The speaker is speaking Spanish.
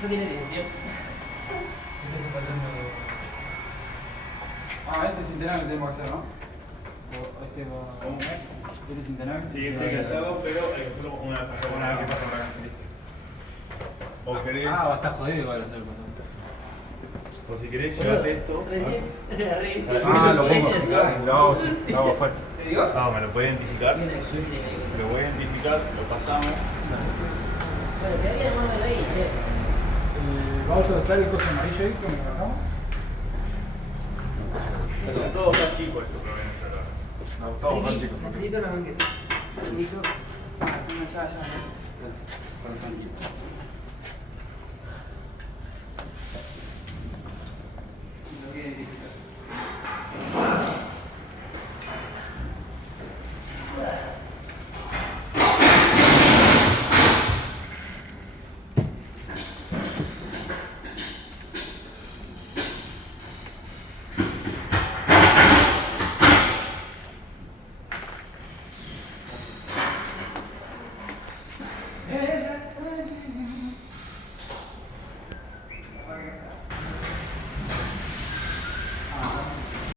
Esto tiene 17. Ah, este centenario tenemos que hacer, ¿no? Este va... ¿Cómo? Este centenario. Sí, este hay que hacerlo, pero hay que hacerlo una vez que pasa por acá. O querés. Ah, va a estar jodido igual hacerlo. O si querés, llevate esto. Recién. Ah, lo pongo. Lo hago fuerte. ¿Te digo? No, me lo puede identificar. Sí. Lo voy a identificar, lo pasamos. Bueno, te había llamado de ahí, che. Vamos a adoptar el coche amarillo ahí, que me bajamos. Son todos tan chicos estos que vienen acá. No, todos tan chicos. Necesito una banqueta. Necesito una chava.